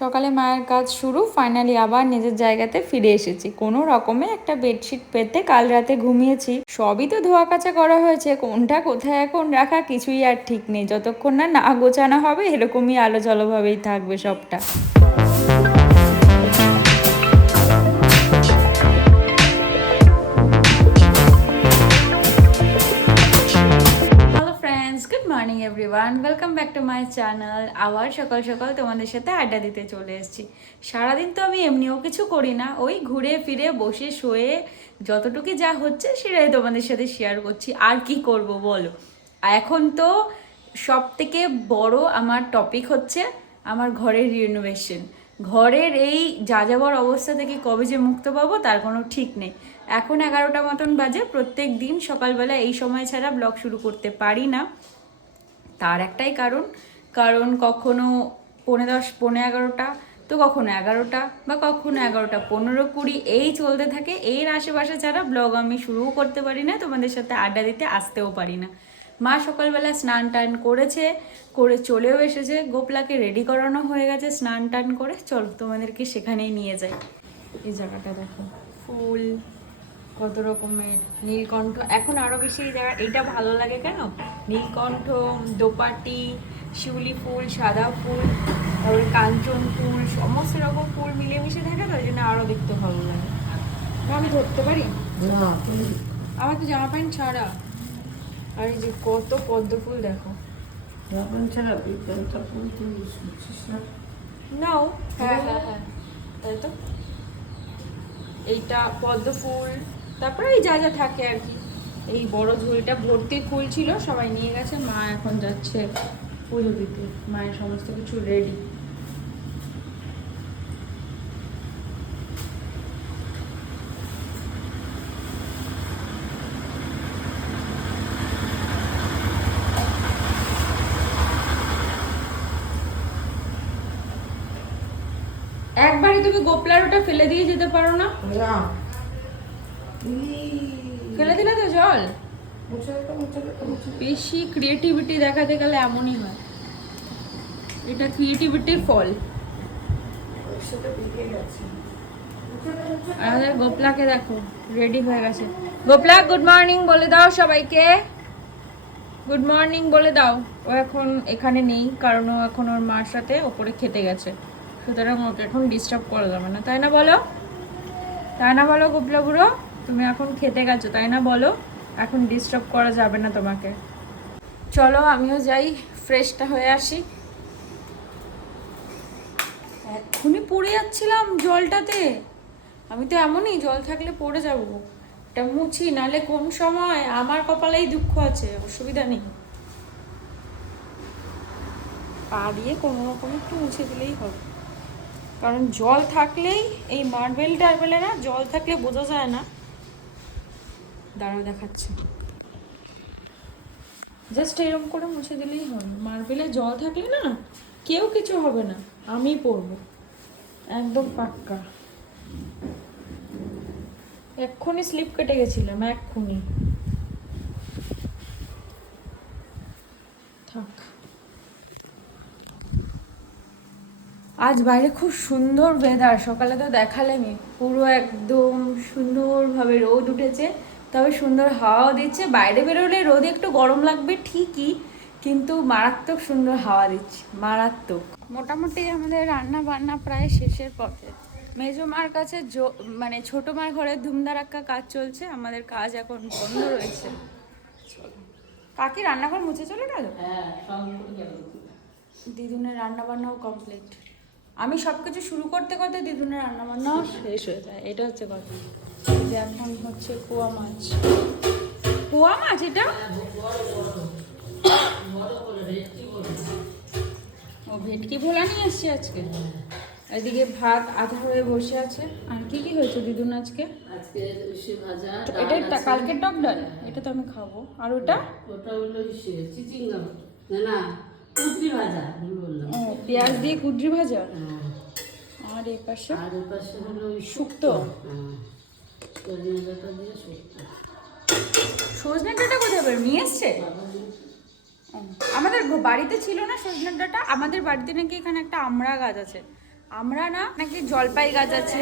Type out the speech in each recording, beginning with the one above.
সকালে মায়ের কাজ শুরু ফাইনালি আবার নিজের জায়গাতে ফিরে এসেছি। কোনো রকমে একটা বেডশিট পেতে কাল রাতে ঘুমিয়েছি। সবই তো ধোয়া কাচা করা হয়েছে, কোনটা কোথায় এখন রাখা কিছুই আর ঠিক নেই। যতক্ষণ না না গোছানো হবে, এরকমই আলো জলভাবেই থাকবে সবটা। Morning everyone welcome back to my channel আবার সকাল সকাল তোমাদের সাথে আড্ডা দিতে চলে এসেছি। সারাদিন তো আমি এমনিও কিছু করি না। ওই ঘুরে ফিরে বসে শুয়ে যতটুকু যা হচ্ছে সেটাই তোমাদের সাথে শেয়ার করছি। আর কি করব বলো? এখন তো সব থেকে বড় আমার টপিক হচ্ছে আমার ঘরের রিনোভেশন ঘরের এই যা যাযাবর অবস্থা থেকে কবে যে মুক্ত পাবো তার কোনো ঠিক নেই। এখন এগারোটা মতন বাজে। প্রত্যেক দিন সকালবেলা এই সময় ছাড়া ব্লগ শুরু করতে পারি না। তার একটাই কারণ। কারণ কখনো পৌনে দশ, পৌনে এগারোটা, তো কখনো এগারোটা বা কখনো এগারোটা পনেরো কুড়ি এই চলতে থাকে। এর আশেপাশে ছাড়া ব্লগ আমি শুরুও করতে পারি না, তোমাদের সাথে আড্ডা দিতে আসতেও পারি না। মা সকালবেলা স্নান টান করেছে, করে চলেও এসেছে। গোপলাকে রেডি করানো হয়ে গেছে স্নান টান করে। চলো তোমাদেরকে সেখানেই নিয়ে যাই। এই জায়গাটা দেখো। ফুল। কত রকমের নীলকণ্ঠ। এখন আরও বেশি এই জায়গা এটা ভালো লাগে কেন? নীলকণ্ঠ দোপাটি শিউলি ফুল সাদা ফুল তারপরে কাঞ্চন ফুল সমস্ত রকম ফুল মিলেমিশে থাকে তো ওই জন্য আরও দেখতে ভালো লাগে। আমি ধরতে পারি? আমার তো জামা প্যান্ট ছাড়া। আর এই যে কত পদ্ম ফুল দেখো। নাও। হ্যাঁ হ্যাঁ হ্যাঁ। তাই তো। এইটা পদ্ম ফুল তারপরে এই যা যা থাকে আর কি। এই বড় ঝুড়িটা ভর্তি ফুল ছিল, সবাই নিয়ে গেছে, মা এখন যাচ্ছে পুজো দিতে মায়ের সমস্ত কিছু রেডি একবারই তুমি গোপলারোটা ফেলে দিয়ে যেতে পারো না? না। ফেলে দিলে তো জল? বেশি ক্রিয়েটিভিটি দেখাতে গেলে এমনই হয়। এটা ক্রিয়েটিভিটির ফল। আর আমাদের গোপলাকে দেখো রেডি হয়ে গেছে। গোপলা গুড মর্নিং বলে দাও সবাইকে। গুড মর্নিং বলে দাও। ও এখন এখানে নেই কারণ ও এখন ওর মার সাথে ওপরে খেতে গেছে। সুতরাং ওকে এখন ডিস্টার্ব করা যাবে না। তাই না বলো? তাই না বলো গোপলা বুড়ো? তুমি এখন খেতে গেছো, তাই না বলো? এখন ডিস্টার্ব করা যাবে না তোমাকে। চলো, আমিও যাই, ফ্রেশটা হয়ে আসি। এক্ষুনি পড়ে যাচ্ছিলাম জলটাতে। আমি তো এমনই, জল থাকলে পড়ে যাব। এটা মুছি নালে কোন সময়? আমার কপালেই দুঃখ আছে, অসুবিধা নেই। পা দিয়ে কোনো রকম একটু মুছে দিলেই হবে। কারণ জল থাকলেই, এই মার্বেল টার্বেলে না, জল থাকলে বোঝা যায় না। দাঁড়াও দেখাচ্ছি। জাস্ট এরকম করে মুছে দিলেই হবে মার্বেলে জল থাকলে না, কেউ কিছু হবে না। আমি পরবো একদম পাক্কা। এক্ষুনি স্লিপ কেটে গেছিলাম, এক্ষুনি। থাক। আজ বাইরে খুব সুন্দর ওয়েদার সকালে তো দেখালেনি পুরো একদম সুন্দরভাবে রোদ উঠেছে। তবে সুন্দর হাওয়াও দিচ্ছে। বাইরে বেরোলে রোদে একটু গরম লাগবে ঠিকই কিন্তু মারাত্মক সুন্দর হাওয়া দিচ্ছে মারাত্মক। মোটামুটি আমাদের রান্না বান্না প্রায় শেষের পথে। মেজো মার কাছে জো- মানে ছোট মার ঘরে ধুমধারাক্কা কাজ চলছে আমাদের কাজ এখন বন্ধ রয়েছে। চলো। কাকি রান্নাঘর মুছে চলে গেল? দিদুনের রান্না বান্নাও কমপ্লিট আমি সব কিছু শুরু করতে করতে দিদুনের রান্না বান্নাও শেষ হয়ে যায় এটা হচ্ছে কথা। এখন হচ্ছে কুয়া মাছ। কুয়া মাছ এটা? ও ভেটকি ভোলা নিয়ে এসছি আজকে? এদিকে ভাত আধা হয়ে বসে আছে। আর কি কি হয়েছে দিদুন আজকে? আজকে ভাজা এটা একটা কালকের টক ডাল? এটা তো আমি খাব। আর ওটা? ওটা হলো চিচিঙ্গা। না না ভাজা ও পেঁয়াজ দিয়ে কুদ্রি ভাজা? হ্যাঁ। আর এ পাশে আর পাশে হলো শুক্তো। হ্যাঁ সজনে ডাঁটা কোথায় বের নিয়ে এসছে? আমাদের বাড়িতে ছিল না সজনে ডাঁটা? আমাদের বাড়িতে নাকি এখানে একটা আমড়া গাছ আছে। আমরা না নাকি জলপাই গাছ আছে।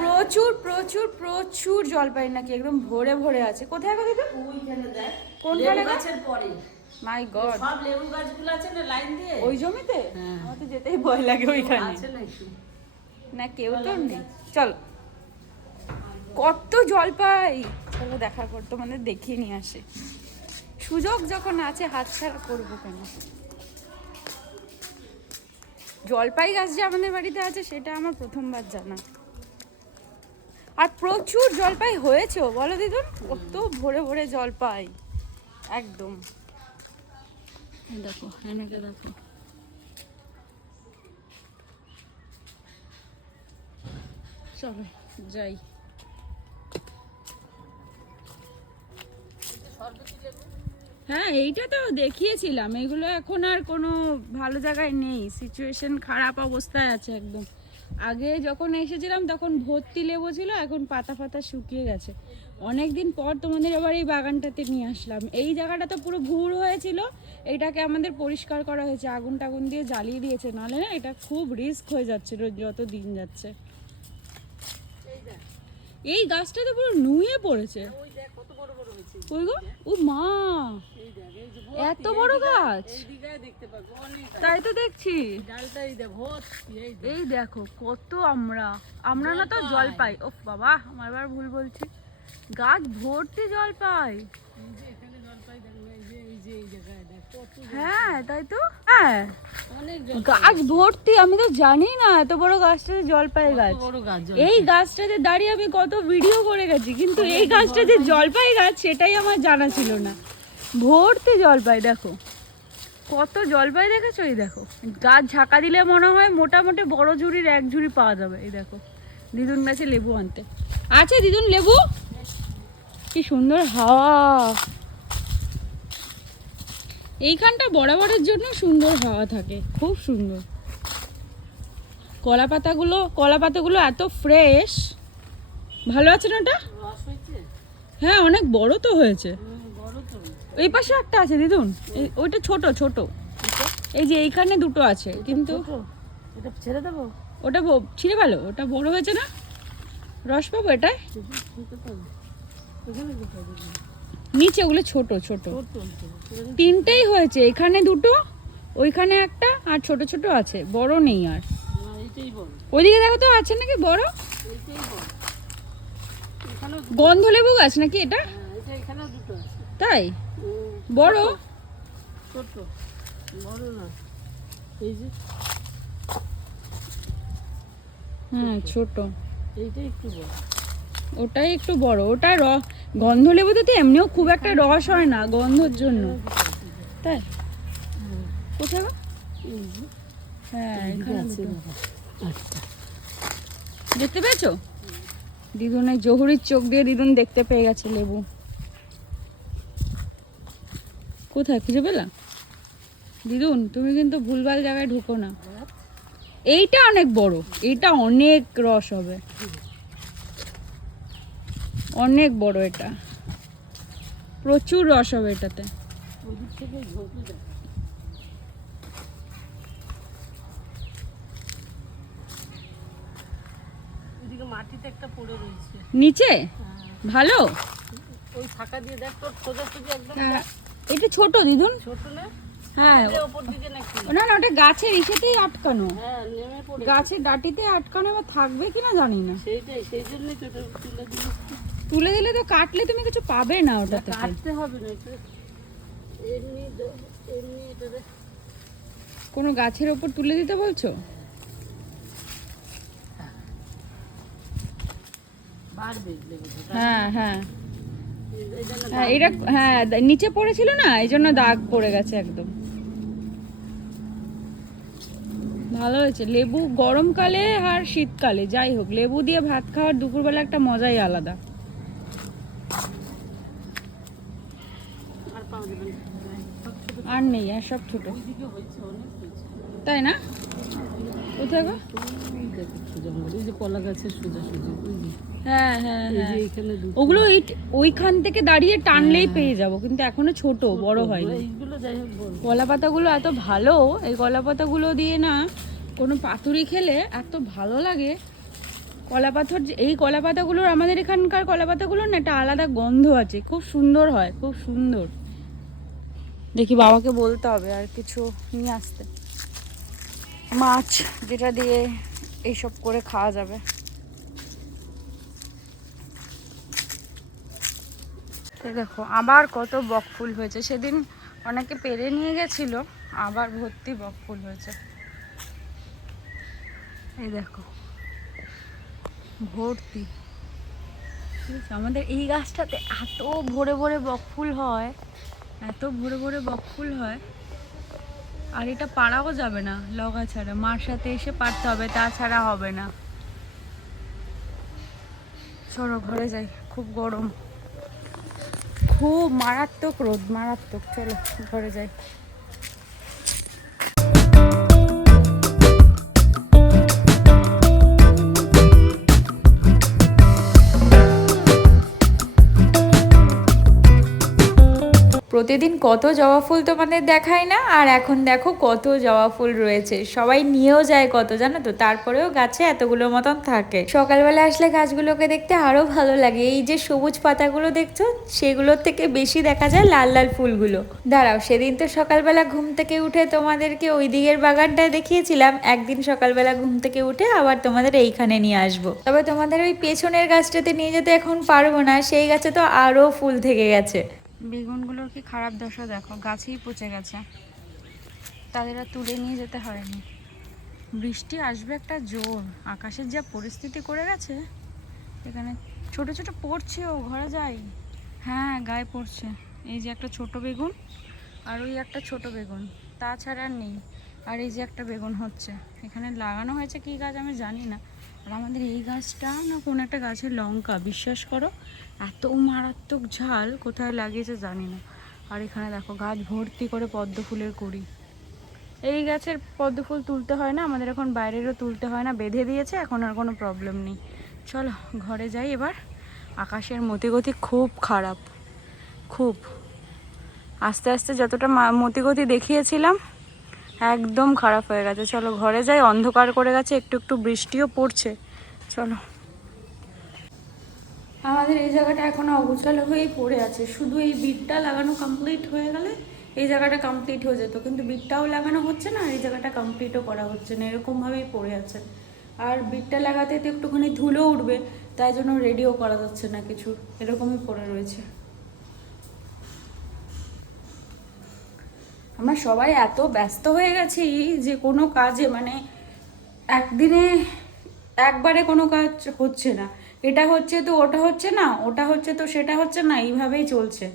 প্রচুর প্রচুর প্রচুর জলপাই নাকি একদম ভরে ভরে আছে। কোথায় কোথায় কোনখানে গাছের পরে। মাই গড সব লেবু গাছগুলো আছে না লাইন দিয়ে? ওই জমিতে? হ্যাঁ। আমার তো যেতেই ভয় লাগে ওইখানে। আছে নাকি? না কেউ তো নেই। চল। কত জলপাই। চলো দেখা কর তোমাদের দেখিয়ে নিয়ে আসে। সুযোগ যখন আছে হাতছাড়া করব কেন? জলপাই গাছ যে আমাদের বাড়িতে আছে, সেটা আমার প্রথমবার জানা। আর প্রচুর জলপাই হয়েছেও বলো দিদুন কত ভরে ভরে জলপাই। একদম। দেখো এনেকে দেখো। চলো, যাই। হ্যাঁ এইটা তো দেখিয়েছিলাম। এগুলো এখন আর কোনো ভালো জায়গায় নেই। সিচুয়েশন খারাপ অবস্থায় আছে একদম। আগে যখন এসেছিলাম তখন ভর্তি লেবু ছিল এখন পাতা ফাতা শুকিয়ে গেছে। অনেক দিন পর তোমাদের আবার এই বাগানটাতে নিয়ে আসলাম। এই জায়গাটা তো পুরো ভুর হয়েছিল। এটাকে আমাদের পরিষ্কার করা হয়েছে। আগুন টাগুন দিয়ে জ্বালিয়ে দিয়েছে। নাহলে না এটা খুব রিস্ক হয়ে যাচ্ছিল যত দিন যাচ্ছে। এই গাছটা তো পুরো নুয়ে পড়েছে। ওই গো ও মা! এত বড় গাছ। তাই তো দেখছি। এই দেখ। কত আমরা। আমরা না তো জল পাই। ও বাবা আমার এবার ভুল বলছি। গাছ ভর্তি জল পাই। হ্যাঁ তাই তো? হ্যাঁ। গাছ ভর্তি আমি তো জানি না এত বড় গাছটাতে জলপাই গাছ। বড় গাছ এই গাছটাতে দাঁড়িয়ে আমি কত ভিডিও করে গেছি কিন্তু এই গাছটা যে জলপাই গাছ সেটাই আমার জানা ছিল না। ভর্তি জলপাই দেখো। কত জলপাই দেখেছ? এই দেখো। গাছ ঝাঁকা দিলে মনে হয় মোটামুটি বড় ঝুড়ির এক ঝুড়ি পাওয়া যাবে। এই দেখো দিদুন গাছে লেবু আনতে। আছে দিদুন লেবু? কি সুন্দর হাওয়া। এইখানটা বরাবরের জন্য সুন্দর হাওয়া থাকে খুব সুন্দর। কলা পাতাগুলো কলা পাতাগুলো এত ফ্রেশ। ভালো আছে না ওটা? হ্যাঁ অনেক বড় তো হয়েছে। এই পাশে একটা আছে দিদুন। ওইটা ছোট ছোট। এই যে এইখানে দুটো আছে কিন্তু এটা ছেড়ে দেবো? ওটা ছিঁড়ে ভালো ওটা বড় হয়েছে না? রস পাবো এটাই? নিচে ওগুলো ছোট ছোট। তিনটেই হয়েছে এখানে দুটো ওইখানে একটা আর ছোট ছোট আছে বড় নেই আর। ওইদিকে দেখো তো আছে নাকি বড়? গন্ধ লেবু গাছ নাকি এটা? হ্যাঁ তাই? বড়? ছোট। বড় না। এই যে। হ্যাঁ ছোট। এইটা একটু বড়। ওটাই একটু বড়। ওটা র গন্ধ লেবুতে তো এমনিও খুব একটা রস হয় না গন্ধর জন্য। তাই? কোথায় গো? হ্যাঁ। আচ্ছা। দেখতে পেয়েছ? দিদুনের জহুরির চোখ দিয়ে দিদুন দেখতে পেয়ে গেছে লেবু। কোথায়? খুঁজে পেলাম? দিদুন তুমি কিন্তু ভুলভাল জায়গায় ঢুকো না। এইটা অনেক বড়। এটা অনেক রস হবে। অনেক বড় এটা। প্রচুর রস হবে এটাতে। মাটিতে একটা পড়ে রয়েছে। নিচে? হ্যাঁ। ভালো? ওই ফাঁকা দিয়ে দেখ তোর সোজাসুজি একদম এটা ছোট দিদুন। ছোট না? হ্যাঁ। না না ওটা গাছের ইসেতেই আটকানো। হ্যাঁ গাছের ডাটিতে আটকানো আবার থাকবে কিনা জানি না। সেইটাই সেই জন্যই তুলে দিলে তো কাটলে তুমি কিছু পাবে না ওটা কাটতে হবে না এমনি এমনি এটা কোনো গাছের ওপর তুলে দিতে বলছো? হ্যাঁ হ্যাঁ। হ্যাঁ এটা হ্যাঁ নিচে পড়েছিল না? এই জন্য দাগ পড়ে গেছে একদম। ভালো হয়েছে। লেবু গরমকালে আর শীতকালে, যাই হোক, লেবু দিয়ে ভাত খাওয়ার দুপুরবেলা একটা মজাই আলাদা। আর নেই, আর সব ছোট। তাই না? কোথায় গো? জঙ্গল এই যে কলা গাছের হ্যাঁ হ্যাঁ হ্যাঁ। ওগুলো ওই- ওইখান থেকে দাঁড়িয়ে টানলেই পেয়ে যাব কিন্তু এখনও ছোট বড় হয়নি। এইগুলো যাই হোক বড়। কলা পাতাগুলো এত ভালো এই কলা পাতাগুলো দিয়ে না কোনো পাতুরি খেলে এত ভালো লাগে। কলা পাথর যে- এই কলা পাতাগুলোর আমাদের এখানকার কলা পাতাগুলোর না একটা আলাদা গন্ধ আছে খুব সুন্দর হয় খুব সুন্দর। দেখি বাবাকে বলতে হবে আর কিছু নিয়ে আসতে। মাছ যেটা দিয়ে এইসব করে খাওয়া যাবে। দেখো, আবার কত বকফুল হয়েছে। সেদিন অনেকে পেরে নিয়ে গেছিল, আবার ভর্তি বকফুল হয়েছে। এই দেখো, ভর্তি। আমাদের এই গাছটাতে এত ভোরে ভোরে বকফুল হয়, এত ভোরে ভোরে বকফুল হয়। আর এটা পাড়াও যাবে না, লগা ছাড়া। মার সাথে এসে পারতে হবে, তাছাড়া হবে না। চলো, ঘরে যাই, খুব গরম। খুব মারাত্মক রোদ, মারাত্মক। চলো, ঘরে যাই। প্রতিদিন কত জবা ফুল তোমাদের দেখায় না, আর এখন দেখো কত জবা ফুল রয়েছে। সবাই নিয়েও যায় কত, জানো তো? তারপরেও গাছে এতগুলো মতন থাকে। সকালবেলা আসলে গাছগুলোকে দেখতে আরও ভালো লাগে। এই যে সবুজ পাতাগুলো দেখছ, সেগুলোর থেকে বেশি দেখা যায় লাল লাল ফুলগুলো। দাঁড়াও, সেদিন তো সকালবেলা ঘুম থেকে উঠে তোমাদেরকে ওই দিকের বাগানটা দেখিয়েছিলাম। একদিন সকালবেলা ঘুম থেকে উঠে আবার তোমাদের এইখানে নিয়ে আসব। তবে তোমাদের ওই পেছনের গাছটাতে নিয়ে যেতে এখন পারব না, সেই গাছে তো আরও ফুল থেকে গেছে। বেগুনগুলোর কি খারাপ দশা দেখো? গাছেই পচে গেছে। তাদের আর তুলে নিয়ে যেতে হয়নি। বৃষ্টি আসবে একটা জোর। আকাশের যা পরিস্থিতি করে গেছে, এখানে ছোট ছোট পড়ছে ও, ঘরে যাই। হ্যাঁ গায়ে পড়ছে। এই যে একটা ছোট বেগুন আর ওই একটা ছোট বেগুন। তাছাড়া আর নেই। আর এই যে একটা বেগুন হচ্ছে। এখানে লাগানো হয়েছে কি গাছ আমি জানি না। আর আমাদের এই গাছটা না কোন একটা গাছের লঙ্কা, বিশ্বাস করো? এত মারাত্মক ঝাল, কোথায় লাগিয়েছে জানি না। আর এখানে দেখো, গাছ ভর্তি করে পদ্ম ফুলের কুড়ি এই গাছের পদ্ম ফুল তুলতে হয় না, আমাদের এখন বাইরেরও তুলতে হয় না, বেঁধে দিয়েছে, এখন আর কোনো প্রবলেম নেই। চলো, ঘরে যাই এবার। আকাশের মতিগতি খুব খারাপ, খুব। আস্তে আস্তে যতটা মতিগতি দেখিয়েছিলাম একদম খারাপ হয়ে গেছে। চলো, ঘরে যাই, অন্ধকার করে গেছে, একটু একটু বৃষ্টিও পড়ছে। চলো। আমাদের এই জায়গাটা এখনও অগোছালো হয়েই পড়ে আছে। শুধু এই বিটটা লাগানো কমপ্লিট হয়ে গেলে এই জায়গাটা কমপ্লিট হয়ে যেত। কিন্তু বিটটাও লাগানো হচ্ছে না, এই জায়গাটা কমপ্লিটও করা হচ্ছে না, এরকমভাবেই পড়ে আছে। আর বিটটা লাগাতে তো একটুখানি ধুলো উঠবে, তাই জন্য রেডিও করা যাচ্ছে না কিছু, এরকমই পড়ে রয়েছে। আমরা সবাই এত ব্যস্ত হয়ে গেছি যে কোনো কাজে মানে একদিনে একবারে কোনো কাজ হচ্ছে না। এটা হচ্ছে তো, ওটা হচ্ছে না, ওটা হচ্ছে তো, সেটা হচ্ছে না, এইভাবেই চলছে।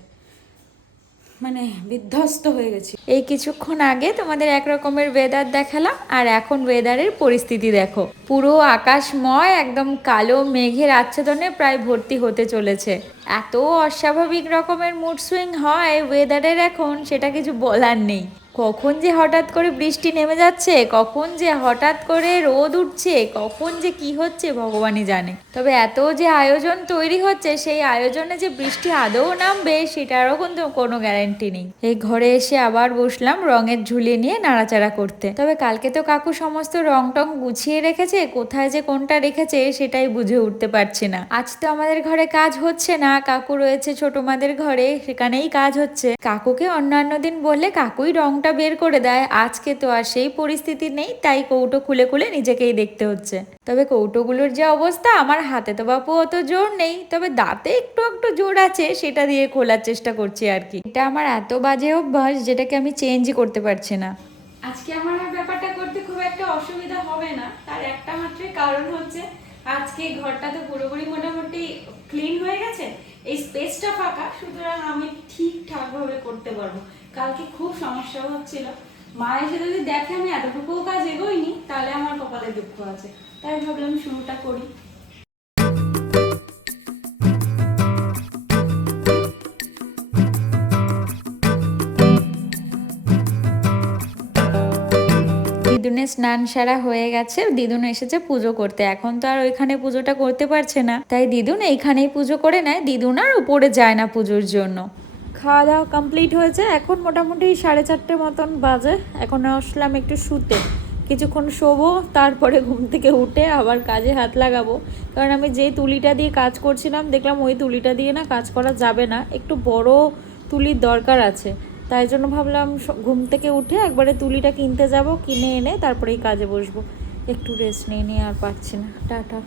মানে বিধ্বস্ত হয়ে গেছি। এই কিছুক্ষণ আগে তোমাদের এক রকমের ওয়েদার দেখালাম, আর এখন ওয়েদারের পরিস্থিতি দেখো। পুরো আকাশময়, একদম কালো মেঘের আচ্ছাদনে প্রায় ভর্তি হতে চলেছে। এত অস্বাভাবিক রকমের মুড সুইং হয় ওয়েদারের এখন, সেটা কিছু বলার নেই। কখন যে হঠাৎ করে বৃষ্টি নেমে যাচ্ছে, কখন যে হঠাৎ করে রোদ উঠছে, কখন যে কি হচ্ছে ভগবানই জানে। তবে এত যে আয়োজন তৈরি হচ্ছে, সেই আয়োজনে যে বৃষ্টি আদৌ নামবে, সেটারও কিন্তু কোনো গ্যারান্টি নেই। এই ঘরে এসে আবার বসলাম রঙের ঝুলি নিয়ে নাড়াচাড়া করতে। তবে কালকে তো কাকু সমস্ত রং টং গুছিয়ে রেখেছে, কোথায় যে কোনটা রেখেছে সেটাই বুঝে উঠতে পারছি না। আজ তো আমাদের ঘরে কাজ হচ্ছে না, কাকু রয়েছে ছোট মাদের ঘরে, সেখানেই কাজ হচ্ছে। কাকুকে অন্যান্য দিন বললে কাকুই রংটা বের করে দেয়। আজকে তো আর সেই পরিস্থিতি নেই, তাই কৌটো খুলে খুলে নিজেকেই দেখতে হচ্ছে। তবে কৌটোগুলোর যে অবস্থা, আমার হাতে তো বাপু অত জোর নেই। তবে দাঁতে একটু একটু জোর আছে, সেটা দিয়ে খোলার চেষ্টা করছি আর কি। এটা আমার এত বাজে অভ্যাস, যেটাকে আমি চেঞ্জই করতে পারছি না। আজকে আমার ব্যাপারটা করতে খুব একটা অসুবিধা হবে না। তার একটা মাত্রই কারণ হচ্ছে, আজকে ঘরটা তো পুরোপুরি মোটামুটি ক্লিন হয়ে গেছে। এই স্পেসটা ফাঁকা, সুতরাং আমি ঠিকঠাক ভাবে করতে পারব। কালকে খুব সমস্যা হচ্ছিল। মা এসে যদি দেখে আমি এতটুকু কাজ এগোইনি, তাহলে আমার কপালে দুঃখ আছে। তাই ভাবলাম শুরুটা করি। দিদুনের স্নান সারা হয়ে গেছে, দিদুন এসেছে পুজো করতে। এখন তো আর ওইখানে পুজোটা করতে পারছে না। তাই দিদুন এইখানেই পুজো করে নেয়। দিদুন আর উপরে যায় না পুজোর জন্য। খাওয়া দাওয়া কমপ্লিট হয়েছে। এখন মোটামুটি সাড়ে চারটে মতন বাজে। এখন আসলাম একটু শুতে। কিছুক্ষণ শোবো, তারপরে ঘুম থেকে উঠে আবার কাজে হাত লাগাবো। কারণ আমি যে তুলিটা দিয়ে কাজ করছিলাম, দেখলাম ওই তুলিটা দিয়ে না কাজ করা যাবে না। একটু বড় তুলির দরকার আছে। তাই জন্য ভাবলাম ঘুম থেকে উঠে একবারে তুলিটা কিনতে যাব, কিনে এনে তারপরে এই কাজে বসবো। একটু রেস্ট নিয়ে নিয়ে আর পারছি না। টাটা।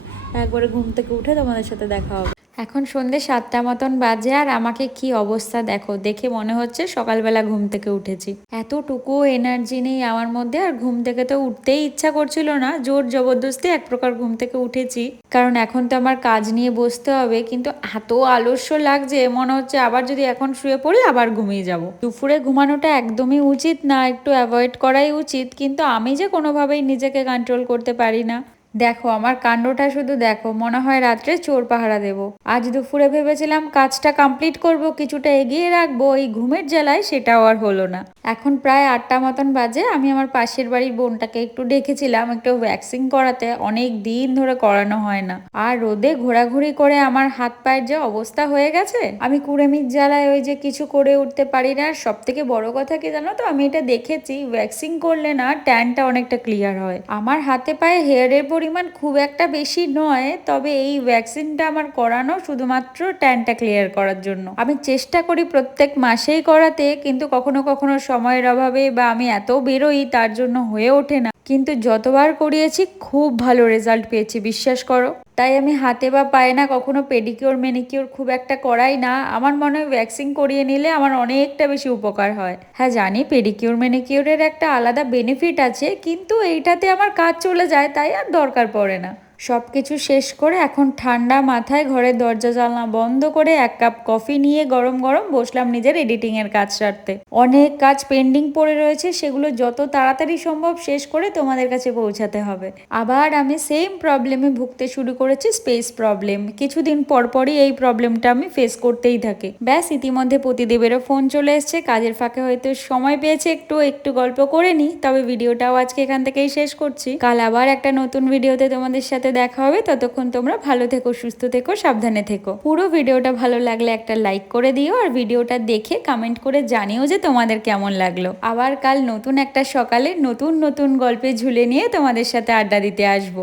একবারে ঘুম থেকে উঠে তোমাদের সাথে দেখা হবে। এখন সন্ধে সাতটা মতন বাজে আর আমাকে কি অবস্থা দেখো, দেখে মনে হচ্ছে সকালবেলা ঘুম থেকে উঠেছি। এতটুকু এনার্জি নেই আমার মধ্যে আর ঘুম থেকে তো উঠতেই ইচ্ছা করছিল না, জোর জবরদস্তি এক প্রকার ঘুম থেকে উঠেছি। কারণ এখন তো আমার কাজ নিয়ে বসতে হবে, কিন্তু এত আলস্য লাগছে, মনে হচ্ছে আবার যদি এখন শুয়ে পড়ি আবার ঘুমিয়ে যাব। দুপুরে ঘুমানোটা একদমই উচিত না, একটু অ্যাভয়েড করাই উচিত, কিন্তু আমি যে কোনোভাবেই নিজেকে কন্ট্রোল করতে পারি না। দেখো, আমার কাণ্ডটা শুধু দেখো, মনে হয় রাত্রে চোর পাহারা দেব। আজ দুপুরে ভেবেছিলাম কাজটা কমপ্লিট করব, কিছুটা এগিয়ে রাখব, এই ঘুমের জ্বালায় সেটাও আর হলো না। এখন প্রায় আটটা মতন বাজে, আমি আমার পাশের বাড়ির বোনটাকে একটু ডেকেছিলাম, একটু ভ্যাকসিন করাতে, অনেক দিন ধরে করানো হয় না। আর রোদে ঘোরাঘুরি করে আমার হাত পায়ের যে অবস্থা হয়ে গেছে, আমি কুড়েমির জ্বালায় ওই যে কিছু করে উঠতে পারি না, আর সব থেকে বড় কথা কি জানো তো, আমি এটা দেখেছি ভ্যাকসিন করলে না ট্যানটা অনেকটা ক্লিয়ার হয়। আমার হাতে পায়ে হেয়ারের পরিমাণ খুব একটা বেশি নয়, তবে এই ভ্যাকসিনটা আমার করানো শুধুমাত্র ট্যানটা ক্লিয়ার করার জন্য। আমি চেষ্টা করি প্রত্যেক মাসেই করাতে, কিন্তু কখনো কখনো সময়ের অভাবে বা আমি এত বেরোই তার জন্য হয়ে ওঠে না। কিন্তু যতবার করিয়েছি, খুব ভালো রেজাল্ট পেয়েছি, বিশ্বাস করো। তাই আমি হাতে বা পায়ে না কখনো পেডিকিওর মেনিকিওর খুব একটা করাই না। আমার মনে হয় ভ্যাকসিন করিয়ে নিলে আমার অনেকটা বেশি উপকার হয়। হ্যাঁ জানি পেডিকিওর মেনিকিওরের একটা আলাদা বেনিফিট আছে, কিন্তু এইটাতে আমার কাজ চলে যায়, তাই আর দরকার পড়ে না। সব কিছু শেষ করে এখন ঠান্ডা মাথায় ঘরের দরজা জানলা বন্ধ করে এক কাপ কফি নিয়ে গরম গরম বসলাম নিজের এডিটিংয়ের কাজ সারতে। অনেক কাজ পেন্ডিং পড়ে রয়েছে, সেগুলো যত তাড়াতাড়ি সম্ভব শেষ করে তোমাদের কাছে পৌঁছাতে হবে। আবার আমি সেম প্রবলেমে ভুগতে শুরু করেছি স্পেস প্রবলেম কিছুদিন পরপরই এই প্রবলেমটা আমি ফেস করতেই থাকি। ব্যাস, ইতিমধ্যে প্রতিদেবেরও ফোন চলে এসছে। কাজের ফাঁকে হয়তো সময় পেয়েছে একটু একটু গল্প করে নিই। তবে ভিডিওটাও আজকে এখান থেকেই শেষ করছি। কাল আবার একটা নতুন ভিডিওতে তোমাদের সাথে দেখা হবে। ততক্ষণ তোমরা ভালো থেকো, সুস্থ থেকো, সাবধানে থেকো। পুরো ভিডিওটা ভালো লাগলে একটা লাইক করে দিও আর ভিডিওটা দেখে কমেন্ট করে জানিও যে তোমাদের কেমন লাগল। আবার কাল নতুন একটা সকালে নতুন নতুন গল্পে ঝুলে নিয়ে তোমাদের সাথে আড্ডা দিতে আসব।